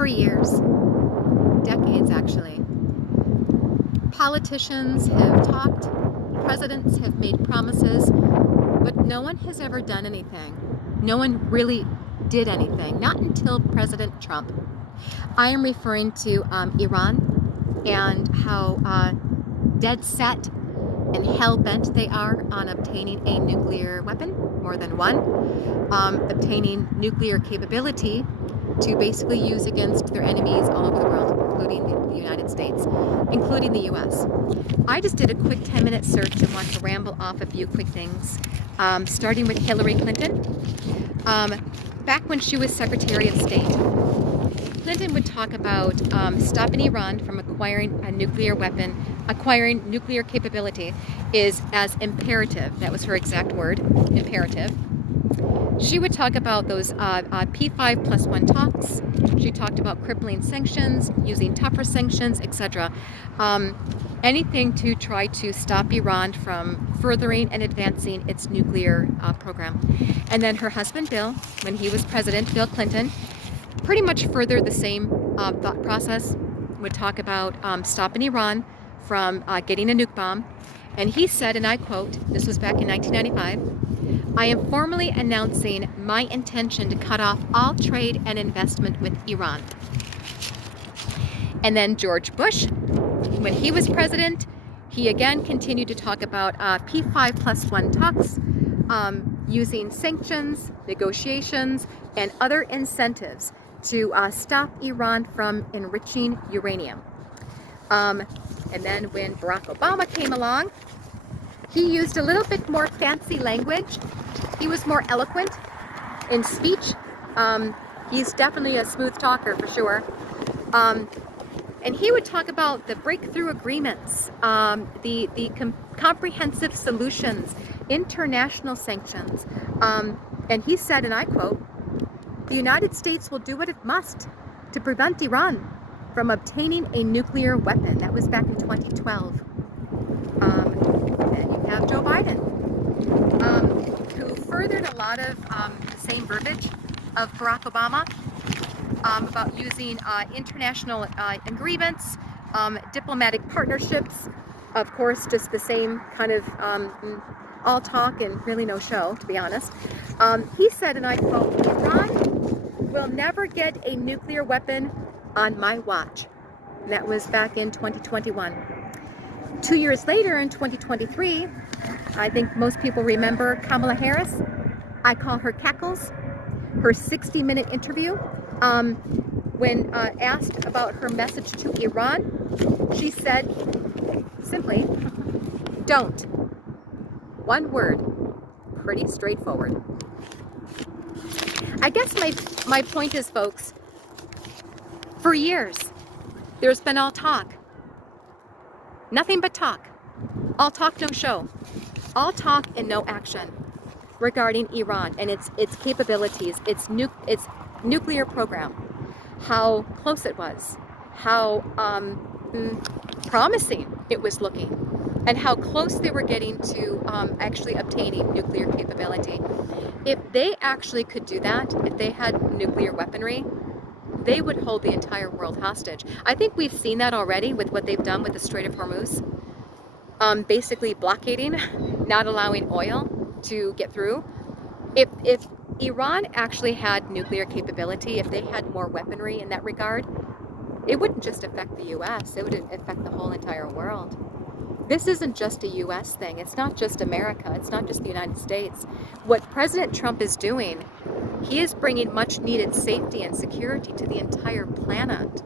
For years, decades actually, politicians have talked, presidents have made promises, but no one has ever done anything. No one really did anything, not until President Trump. I am referring to Iran and how dead set and hell-bent they are on obtaining a nuclear weapon, more than one, obtaining nuclear capability to basically use against their enemies all over the world, including the United States, including the US. I just did a quick 10-minute search and want to ramble off a few quick things, starting with Hillary Clinton. Back when she was Secretary of State, Clinton would talk about stopping Iran from acquiring a nuclear weapon, acquiring nuclear capability is as imperative. That was her exact word, imperative. She would talk about those P5+1 talks. She talked about crippling sanctions, using tougher sanctions, etc. Anything to try to stop Iran from furthering and advancing its nuclear program. And then her husband, Bill, when he was president, Bill Clinton, pretty much furthered the same thought process, would talk about stopping Iran from getting a nuke bomb. And he said, and I quote, this was back in 1995, "I am formally announcing my intention to cut off all trade and investment with Iran." And then George Bush, when he was president, he again continued to talk about P5+1 talks, using sanctions, negotiations, and other incentives to stop Iran from enriching uranium. And then when Barack Obama came along, he used a little bit more fancy language. He was more eloquent in speech. He's definitely a smooth talker for sure. And he would talk about the breakthrough agreements, the comprehensive solutions, international sanctions. And he said, and I quote, "The United States will do what it must to prevent Iran from obtaining a nuclear weapon." That was back in 2012. And you have Joe Biden, who furthered a lot of the same verbiage of Barack Obama, about using international agreements, diplomatic partnerships, of course, just the same kind of all talk and really no show, to be honest. He said, and I quote, "Iran will never get a nuclear weapon on my watch." And that was back in 2021. 2 years later, in 2023, I think most people remember Kamala Harris. I call her Cackles. Her 60-minute interview, when asked about her message to Iran, she said simply, "Don't." One word, pretty straightforward. I guess my point is, folks, for years, there's been all talk. Nothing but talk. All talk, no show. All talk and no action regarding Iran and its capabilities, its nuclear program, how close it was, how promising it was looking, and how close they were getting to actually obtaining nuclear capability. If they actually could do that, if they had nuclear weaponry, they would hold the entire world hostage. I think we've seen that already with what they've done with the Strait of Hormuz, basically blockading, not allowing oil to get through. If Iran actually had nuclear capability, if they had more weaponry in that regard, it wouldn't just affect the US, it would affect the whole entire world. This isn't just a US thing, it's not just America, it's not just the United States. What President Trump is doing, he is bringing much needed safety and security to the entire planet.